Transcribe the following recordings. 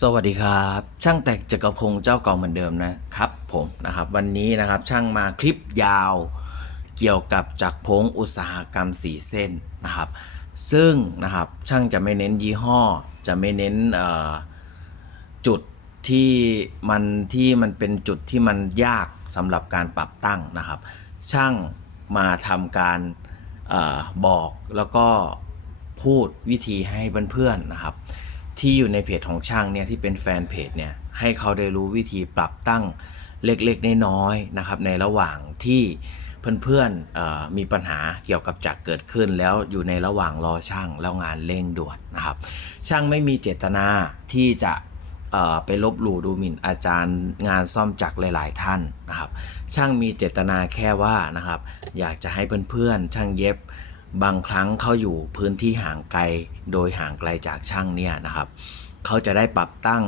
สวัสดีครับ ช่างแตกจักรพงศ์เจ้าเก่าเหมือนเดิมนะครับผมนะครับวันนี้นะครับช่างมาคลิปยาวเกี่ยวกับจักรพงอุตสาหกรรมสีเส้นนะครับซึ่งนะครับช่างจะไม่เน้นยี่ห้อ จะไม่เน้นจุดที่มันที่มันเป็นจุดที่มันยากสำหรับการปรับตั้งนะครับ ช่างมาทำการออบอกแล้วก็พูดวิธีให้เพื่อนๆนะครับ ที่อยู่ในเพจของช่างเนี่ยที่เป็นแฟนเพจเนี่ยให้เขาได้รู้วิธีปรับตั้งเล็กๆน้อยๆนะครับในระหว่างที่เพื่อนๆมีปัญหาเกี่ยวกับจักรเกิดขึ้น แล้วอยู่ในระหว่างรอช่างแล้วงานเร่งด่วนนะครับ ช่างไม่มีเจตนาที่จะไปลบหลู่ดูหมิ่นอาจารย์งานซ่อมจักรหลาย ๆ ท่านนะครับ ช่างมีเจตนาแค่ว่านะครับ อยากจะให้เพื่อนๆช่างเย็บ บางครั้งเขาอยู่พื้นที่ห่างไกล โดยห่างไกลจากช่างเนี่ยนะครับเขาจะได้ปรับตั้ง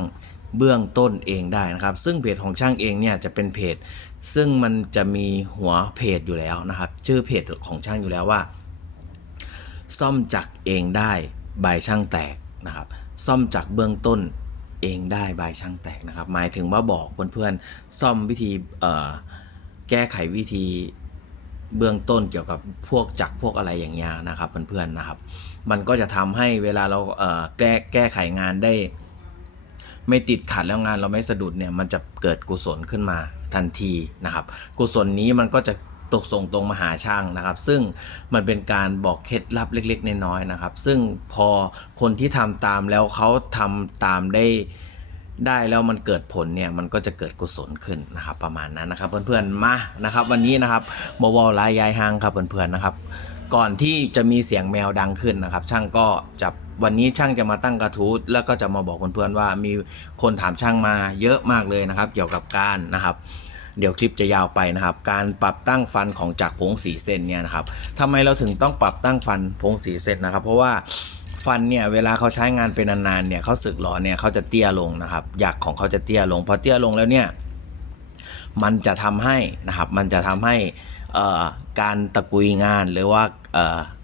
เบื้องต้นเองได้นะครับ ซึ่งเพจของช่างเองเนี่ยจะเป็นเพจ ซึ่งมันจะมีหัวเพจอยู่แล้วนะครับ ชื่อเพจของช่างอยู่แล้วว่า ซ่อมจักรเองได้ใบช่างแตกนะครับ ซ่อมจักรเบื้องต้นเองได้ใบช่างแตกนะครับ หมายถึงว่าบอกเพื่อนๆซ่อมวิธีแก้ไขวิธี เบื้องต้นเกี่ยวกับพวกจักรพวกอะไรอย่างเงี้ยนะครับเพื่อนๆนะครับ มันก็จะทำให้เวลาเราเแก้แก้ไขงานได้ ไม่ติดขัดแล้วงานเราไม่สะดุดเนี่ยมันจะเกิดกุศลขึ้นมาทันทีนะครับ กุศลนี้มันก็จะตกส่งตรงมาหาช่างนะครับ ซึ่งมันเป็นการบอกเคล็ดลับเล็กๆน้อยๆนะครับ ซึ่งพอคนที่ทำตามแล้วเขาทำตามได้ ได้แล้วมันเกิดผลเนี่ยมันก็จะเกิดกุศลขึ้นนะครับ ประมาณนั้นนะครับ เพื่อนๆมานะครับ วันนี้นะครับบวลายยายหางครับเพื่อนๆนะครับ ก่อนที่จะมีเสียงแมวดังขึ้นนะครับ ช่างก็จะวันนี้ช่างจะมาตั้งกระทู้แล้วก็จะมาบอกเพื่อนๆว่ามีคนถามช่างมาเยอะมากเลยนะครับ เกี่ยวกับการนะครับเดี๋ยวคลิปจะยาวไปนะครับ การปรับตั้งฟันของจากรพงสีเส้นเนี่ยนะครับทำไมเราถึงต้องปรับตั้งฟันพงสีเส้นนะครับ เพราะว่า ฟันเนี่ยเวลาเขาใช้งานเป็นนานๆเนี่ยเขาสึกหรอเนี่ยเขาจะเตี้ยลงนะครับหยักของเขาจะเตี้ยลงพอเตี้ยลงแล้วเนี่ยมันจะทำให้นะครับมันจะทำให้การตะกุยงานหรือว่า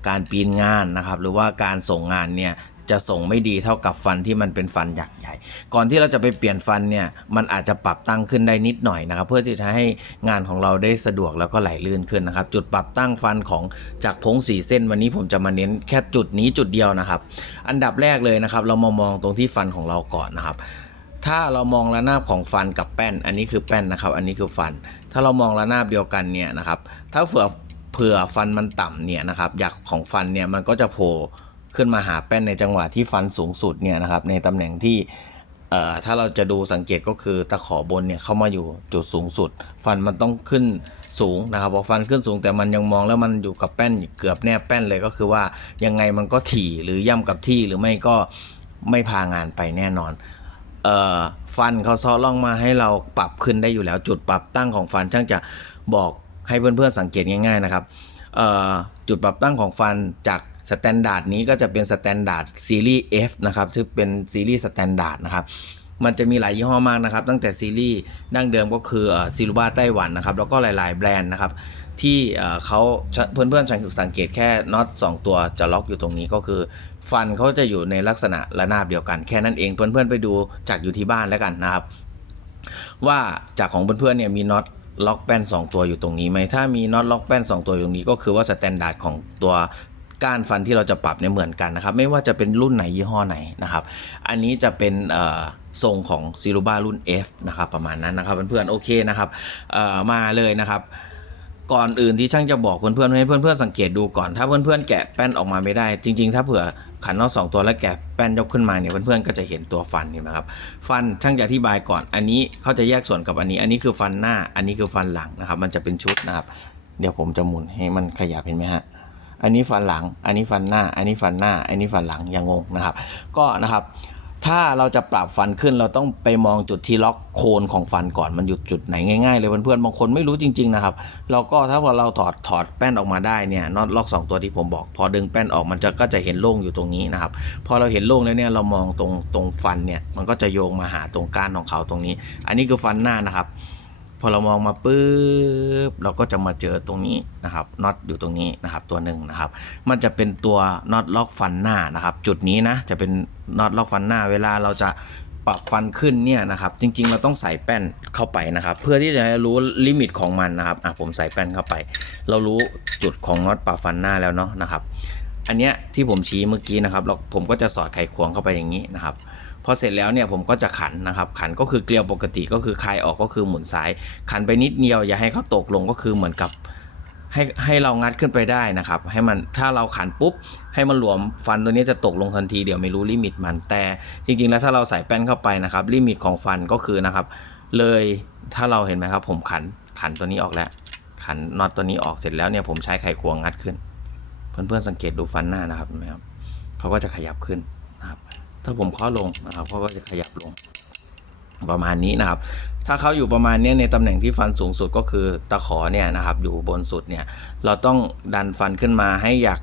การปีนงานนะครับหรือว่าการส่งงานเนี่ย จะส่งไม่ดีเท่ากับฟันที่มันเป็นฟันหยักใหญ่ ก่อนที่เราจะไปเปลี่ยนฟันเนี่ยมันอาจจะปรับตั้งขึ้นได้นิดหน่อยนะครับ เพื่อที่จะให้งานของเราได้สะดวกแล้วก็ไหลลื่นขึ้นนะครับ จุดปรับตั้งฟันของจากพงสีเส้นวันนี้ผมจะมาเน้นแค่จุดนี้จุดเดียวนะครับ อันดับแรกเลยนะครับ เรามามองตรงที่ฟันของเราก่อนนะครับถ้าเรามองระนาบของฟันกับแป้น อันนี้คือแป้นนะครับ อันนี้คือฟัน ถ้าเรามองระนาบเดียวกันเนี่ยนะครับ ถ้าเผื่อเผื่อฟันมันต่ำเนี่ยนะครับ หยักของฟันเนี่ยมันก็จะโผล่ ขึ้นมาหาแป้นในจังหวะที่ฟันสูงสุดเนี่ยนะครับในตำแหน่งที่เอ่อถ้าเราจะดูสังเกตก็คือตะขอบนเนี่ยเข้ามาอยู่จุดสูงสุด ฟันมันต้องขึ้นสูงนะครับพอฟันขึ้นสูงแต่มันยังมองแล้วมันอยู่กับแป้นเกือบแนบแป้นเลยก็คือว่ายังไงมันก็ถี่หรือย่ำกับที่หรือไม่ก็ไม่พางานไปแน่นอนเอ่อฟันเขาซ้อล่องมาให้เราปรับขึ้นได้อยู่แล้วจุดปรับตั้งของฟันช่างจะบอกให้เพื่อนๆสังเกตง่าย ๆนะครับจุดปรับตั้งของฟันจาก สแตนดาร์ดนี้ก็จะเป็นสแตนดาร์ดซีรีส์ F นะครับที่เป็นซีรีส์สแตนดาร์ดนะครับมันจะมีหลายยี่ห้อมากนะครับ ตั้งแต่ซีรีส์ดั้งเดิมก็คือซิลูบาไต้หวันนะครับ แล้วก็หลาย ๆ แบรนด์นะครับ ที่เอ่อเขาเพื่อนๆสังเกตแค่น็อต2 ตัวจะล็อกอยู่ตรงนี้ก็คือ ฟันเขาจะอยู่ในลักษณะระนาบเดียวกัน แค่นั้นเองเพื่อนๆไปดูจากอยู่ที่บ้านแล้วกันนะครับ ว่าจากของเพื่อนๆเนี่ยมีน็อตล็อกแป้น 2 ตัวอยู่ตรงนี้ไหมถ้ามีน็อตล็อกแป้น 2 ตัวอยู่ตรงนี้ก็คือว่าสแตนดาร์ดของตัว ก้านฟันที่เราจะปรับเนี่ยเหมือนกันนะครับ ไม่ว่าจะเป็นรุ่นไหนยี่ห้อไหนนะครับ อันนี้จะเป็นเอ่อทรงของซีรูบารุ่น F นะครับประมาณนั้นนะครับเพื่อนๆโอเคนะครับเอ่อมาเลยนะครับก่อนอื่นที่ช่างจะบอกเพื่อนๆให้เพื่อนๆสังเกตดูก่อน ถ้าเพื่อนๆแกะแป้นออกมาไม่ได้ จริง ๆ ถ้าเผื่อขันนอตสองตัวแล้วแกะแป้นยกขึ้นมาเนี่ยเพื่อนๆก็จะเห็นตัวฟันเห็นไหมครับฟันช่างจะอธิบายก่อน อันนี้เขาจะแยกส่วนกับอันนี้ อันนี้คือฟันหน้า อันนี้คือฟันหลังนะครับ มันจะเป็นชุดนะครับ เดี๋ยวผมจะหมุนให้มันขยับเห็นไหมฮะ อันนี้ฟันหลัง อันนี้ฟันหน้า อันนี้ฟันหน้า อันนี้ฟันหลังอย่างงงนะครับ ก็นะครับ ถ้าเราจะปรับฟันขึ้นเราต้องไปมองจุดที่ล็อกโคนของฟันก่อนมันอยู่จุดไหนง่ายๆเลยเพื่อนๆบางคนไม่รู้จริง ๆนะครับ เราก็ถ้าว่าเราถอดถอดแป้นออกมาได้เนี่ยน็อตล็อกสองตัวที่ผมบอก พอดึงแป้นออกมันจะก็จะเห็นโล่งอยู่ตรงนี้นะครับ พอเราเห็นโล่งแล้วเนี่ยเรามองตรงตรงฟันเนี่ยมันก็จะโยงมาหาตรงก้านของเขาตรงนี้ อันนี้คือฟันหน้านะครับ พอเรามองมาปุ๊บเราก็จะมาเจอตรงนี้นะครับน็อตอยู่ตรงนี้นะครับตัวหนึ่งนะครับ มันจะเป็นตัวน็อตล็อกฟันหน้านะครับ จุดนี้นะจะเป็นน็อตล็อกฟันหน้า เวลาเราจะปรับฟันขึ้นเนี่ยนะครับ จริง ๆ เราต้องใส่แป้นเข้าไปนะครับ เพื่อที่จะให้รู้ลิมิตของมันนะครับอะผมใส่แป้นเข้าไป เรารู้จุดของน็อตปรับฟันหน้าแล้วเนาะนะครับ อันเนี้ยที่ผมชี้เมื่อกี้นะครับเราผมก็จะสอดไขควงเข้าไปอย่างนี้นะครับ พอเสร็จแล้วเนี่ยผมก็จะขันนะครับ ขันก็คือเกลียวปกติก็คือคลายออกก็คือหมุนซ้าย ขันไปนิดเดียวอย่าให้เขาตกลงก็คือเหมือนกับให้ให้เรางัดขึ้นไปได้นะครับ ให้มันถ้าเราขันปุ๊บ ให้มันหลวมฟันตัวนี้จะตกลงทันทีเดี๋ยวไม่รู้ลิมิตมันแต่จริงๆ แล้วถ้าเราใส่แป้นเข้าไปนะครับ ลิมิตของฟันก็คือนะครับ เลยถ้าเราเห็นไหมครับ ผมขันขันตัวนี้ออกแล้ว ขันน็อตตัวนี้ออกเสร็จแล้วเนี่ยผมใช้ไขควงงัดขึ้น เพื่อนๆสังเกตดูฟันหน้านะครับเห็นไหมครับเขาก็จะขยับขึ้น ถ้าผมเคาะลงนะครับเขาก็จะขยับลงประมาณนี้นะครับ ถ้าเขาอยู่ประมาณนี้ในตำแหน่งที่ฟันสูงสุดก็คือตะขอเนี่ยนะครับอยู่บนสุดเนี่ยเราต้องดันฟันขึ้นมาให้อยาก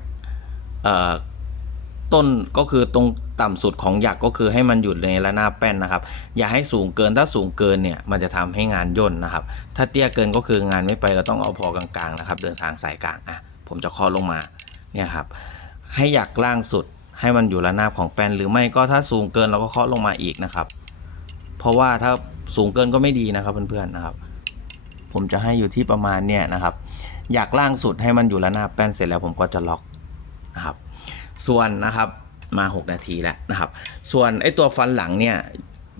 ต้นก็คือตรงต่ำสุดของหยักก็คือให้มันอยู่ในระนาบแป้นนะครับ อย่าให้สูงเกินถ้าสูงเกินเนี่ยมันจะทำให้งานย่นนะครับ ถ้าเตี้ยเกินก็คืองานไม่ไปเราต้องเอาพอกลางๆนะครับ เดินทางสายกลางอะผมจะคอลงมาเนี่ยครับให้หยักล่างสุด ให้มันอยู่ระนาบของแป้นหรือไม่ก็ถ้าสูงเกินเราก็เคาะลงมาอีกนะครับ เพราะว่าถ้าสูงเกินก็ไม่ดีนะครับเพื่อนๆนะครับ ผมจะให้อยู่ที่ประมาณเนี่ยนะครับ อยากล่างสุดให้มันอยู่ระนาบแป้นเสร็จแล้วผมก็จะล็อกนะครับ ส่วนนะครับมา 6 นาทีแล้วนะครับ ส่วนไอ้ตัวฟันหลังเนี่ย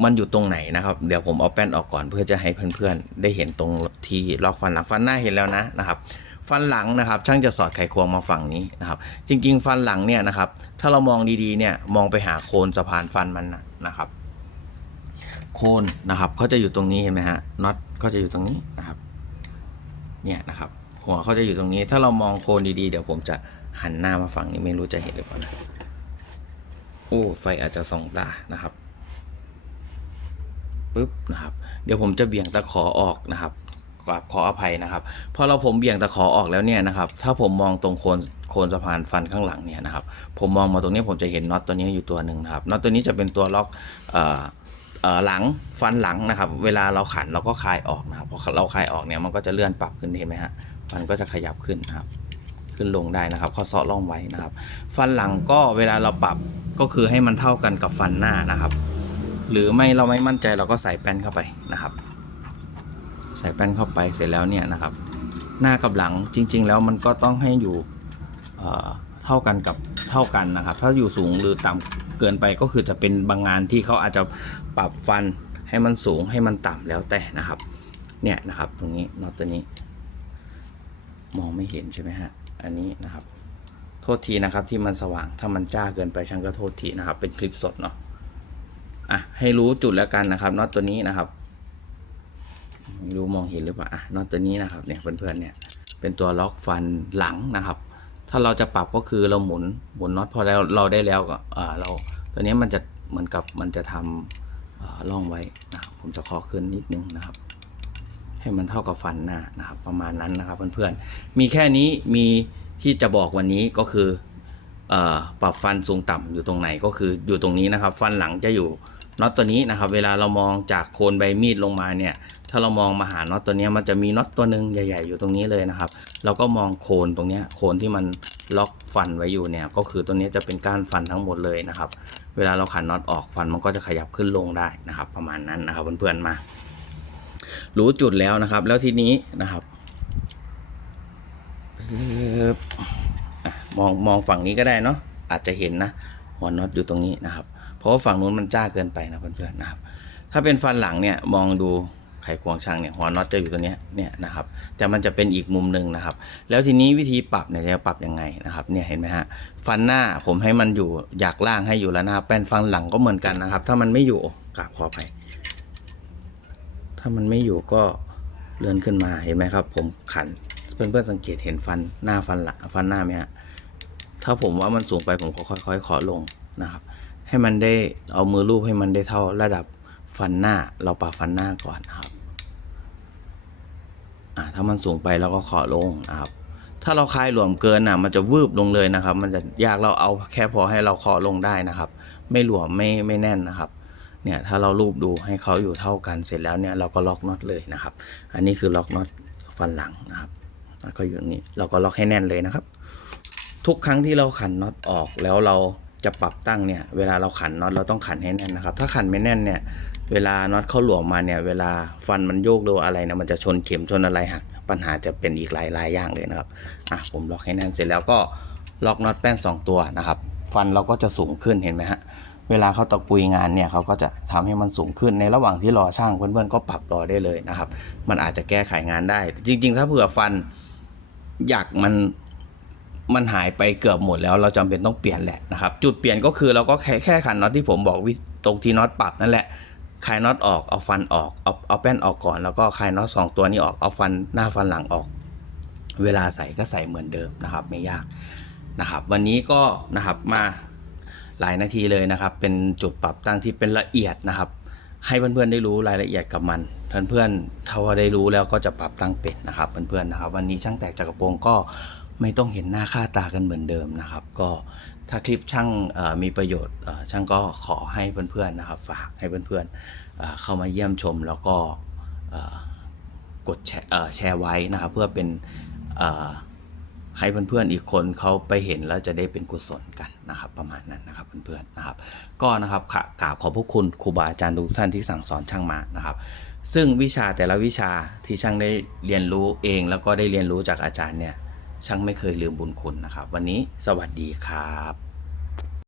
มันอยู่ตรงไหนนะครับ เดี๋ยวผมเอาแป้นออกก่อนเพื่อจะให้เพื่อนๆ ได้เห็นตรงที่ล็อกฟันหลังฟันหน้าเห็นแล้วนะนะครับ ฟันหลังนะครับ ช่างจะสอดไขควงมาฝั่งนี้นะครับ จริง ๆ ฟันหลังเนี่ยนะครับ ถ้าเรามองดีๆเนี่ยมองไปหาโคนสะพานฟันมันนะนะครับ โคนนะครับเขาจะอยู่ตรงนี้เห็นไหมฮะน็อตเขาจะอยู่ตรงนี้นะครับ เนี่ยนะครับ หัวเขาจะอยู่ตรงนี้ ถ้าเรามองโคนดีๆเดี๋ยวผมจะหันหน้ามาฝั่งนี้ไม่รู้จะเห็นหรือเปล่านะโอ้ไฟอาจจะส่องตานะครับปึ๊บนะครับ เดี๋ยวผมจะเบี่ยงตะขอออกนะครับ กราบขออภัยนะครับพอเราผมเบี่ยงตะขอออกแล้วเนี่ยนะครับ ถ้าผมมองตรงโคนโคนสะพานฟันข้างหลังเนี่ยนะครับ ผมมองมาตรงนี้ผมจะเห็นน็อตตัวนี้อยู่ตัวหนึ่งนะครับน็อตตัวนี้จะเป็นตัวล็อกหลังฟันหลังนะครับ เวลาเราขันเราก็คลายออกนะครับพอเราคลายออกเนี่ยมันก็จะเลื่อนปรับขึ้นเห็นไหมฮะฟันก็จะขยับขึ้นนะครับ ขึ้นลงได้นะครับข้อซอล่องไว้นะครับ ฟันหลังก็เวลาเราปรับก็คือให้มันเท่ากันกับฟันหน้านะครับ หรือไม่เราไม่มั่นใจเราก็ใส่แป้นเข้าไปนะครับ ใส่แป้นเข้าไปเสร็จแล้วเนี่ยนะครับ หน้ากับหลังจริง ๆ แล้วมันก็ต้องให้อยู่เท่ากันกับเท่ากันนะครับ ถ้าอยู่สูงหรือต่ำเกินไปก็คือจะเป็นบางงานที่เขาอาจจะปรับฟันให้มันสูงให้มันต่ำแล้วแต่นะครับ เนี่ยนะครับตรงนี้น็อตตัวนี้ มองไม่เห็นใช่ไหมฮะอันนี้นะครับ โทษทีนะครับที่มันสว่างถ้ามันจ้าเกินไปช่างก็โทษทีนะครับ เป็นคลิปสดเนาะอะให้รู้จุดแล้วกันนะครับน็อตตัวนี้นะครับ ไม่รู้มองเห็นหรือเปล่าอะน็อตตัวนี้นะครับเนี่ยเพื่อนๆเนี่ยเป็นตัวล็อกฟันหลังนะครับ ถ้าเราจะปรับก็คือเราหมุนหมุนน็อตพอเราเราได้แล้วก็อ่าเราตัวนี้มันจะเหมือนกับมันจะทำอ่าร่องไว้นะครับผมจะขอขึ้นนิดนึงนะครับ ให้มันเท่ากับฟันหน้านะครับ ประมาณนั้นนะครับเพื่อนๆมีแค่นี้มีที่จะบอกวันนี้ก็คือเอ่อปรับฟันสูงต่ำอยู่ตรงไหนก็คืออยู่ตรงนี้นะครับ ฟันหลังจะอยู่น็อตตัวนี้นะครับ เวลาเรามองจากโคนใบมีดลงมาเนี่ย ถ้าเรามองมาหาน็อตตัวนี้มันจะมีน็อตตัวหนึ่งใหญ่ ๆ อยู่ตรงนี้เลยนะครับ เราก็มองโคนตรงนี้โคนที่มันล็อกฟันไว้อยู่เนี่ย ก็คือตัวนี้จะเป็นก้านฟันทั้งหมดเลยนะครับ เวลาเราขันน็อตออกฟันมันก็จะขยับขึ้นลงได้นะครับ ประมาณนั้นนะครับเพื่อนๆมา รู้จุดแล้วนะครับ แล้วทีนี้นะครับมองมองฝั่งนี้ก็ได้เนาะอาจจะเห็นนะหัวน็อตอยู่ตรงนี้นะครับ เพราะว่าฝั่งนู้นมันจ้าเกินไปนะเพื่อนๆนะครับ ถ้าเป็นฟันหลังเนี่ยมองดู ไขควงช่างเนี่ยหัวน็อตจะอยู่ตัวเนี้ยเนี่ยนะครับแต่มันจะเป็นอีกมุมหนึ่งนะครับ แล้วทีนี้วิธีปรับเนี่ยจะปรับยังไงนะครับเนี่ยเห็นไหมฮะฟันหน้าผมให้มันอยู่อยากล่างให้อยู่แล้วนะครับแป้นฟันหลังก็เหมือนกันนะครับ ถ้ามันไม่อยู่กราบขอไป ถ้ามันไม่อยู่ก็เลื่อนขึ้นมาเห็นไหมครับ ผมขันเพื่อนเพื่อนๆสังเกตเห็นฟันหน้าฟันหลังฟันหน้าไหมฮะถ้าผมว่ามันสูงไปผมก็ค่อยๆขอลงนะครับ ให้มันได้เอามือลูบให้มันได้เท่าระดับฟันหน้าเราปาฟันหน้าก่อนนะครับ อ่าถ้ามันสูงไปเราก็ขอลงนะครับ ถ้าเราคลายหลวมเกินอะมันจะวืบลงเลยนะครับ มันจะยากเราเอาแค่พอให้เราเคอลงได้นะครับ ไม่หลวมไม่ไม่แน่นนะครับเนี่ยถ้าเราลูบดูให้เขาอยู่เท่ากันเสร็จแล้วเนี่ยเราก็ล็อกน็อตเลยนะครับ อันนี้คือล็อกน็อตฟันหลังนะครับแล้วก็อยู่ตรงนี้เราก็ล็อกให้แน่นเลยนะครับ ทุกครั้งที่เราขันน็อตออกแล้วเราจะปรับตั้งเนี่ยเวลาเราขันน็อตเราต้องขันให้แน่นนะครับ ถ้าขันไม่แน่นเนี่ย เวลาน็อตเข้าหลวมมาเนี่ย เวลาฟันมันโยกหรืออะไรเนี่ยมันจะชนเข็มชนอะไรหักปัญหาจะเป็นอีกหลายหลายอย่างเลยนะครับอะผมล็อกให้แน่นเสร็จแล้วก็ล็อกน็อตแป้นสองตัวนะครับ ฟันเราก็จะสูงขึ้นเห็นไหมฮะเวลาเขาตะกุยงานเนี่ยเขาก็จะทำให้มันสูงขึ้นในระหว่างที่รอช่างเพื่อนๆก็ปรับรอได้เลยนะครับ มันอาจจะแก้ไขงานได้ จริง ๆ ถ้าเผื่อฟันอยากมันมันหายไปเกือบหมดแล้วเราจำเป็นต้องเปลี่ยนแหละนะครับ จุดเปลี่ยนก็คือเราก็แค่แค่ขันน็อตที่ผมบอกวิตรงที่น็อตปรับนั่นแหละ คลายน็อตออกเอาฟันออกเอาเอาแป้นออกก่อน แล้วก็คลายน็อตสองตัวนี้ออกเอาฟันหน้าฟันหลังออก เวลาใส่ก็ใส่เหมือนเดิมนะครับ ไม่ยากนะครับ วันนี้ก็นะครับมาหลายนาทีเลยนะครับ เป็นจุดปรับตั้งที่เป็นละเอียดนะครับ ให้เพื่อนๆได้รู้รายละเอียดกับมันเพื่อนๆถ้าว่าได้รู้แล้วก็จะปรับตั้งเป็นนะครับเพื่อนๆนะครับ วันนี้ช่างแตกจากระโปรงก็ไม่ต้องเห็นหน้าค่าตากันเหมือนเดิมนะครับ ก็ ถ้าคลิปช่างมีประโยชน์ช่างก็ขอให้เพื่อนๆนะครับ ฝากให้เพื่อนๆเเข้ามาเยี่ยมชมแล้วก็กดแชร์แชร์ไว้นะครับ เพื่อเป็นให้เพื่อนๆอีกคนเขาไปเห็นแล้วจะได้เป็นกุศลกันนะครับ ประมาณนั้นนะครับเพื่อนๆนะครับ ก็นะครับกราบขอบพระคุณครูบาอาจารย์ทุกท่านที่สั่งสอนช่างมานะครับ ซึ่งวิชาแต่ละวิชาที่ช่างได้เรียนรู้เอง แล้วก็ได้เรียนรู้จากอาจารย์เนี่ยช่างไม่เคยลืมบุญคุณนะครับ วันนี้สวัสดีครับ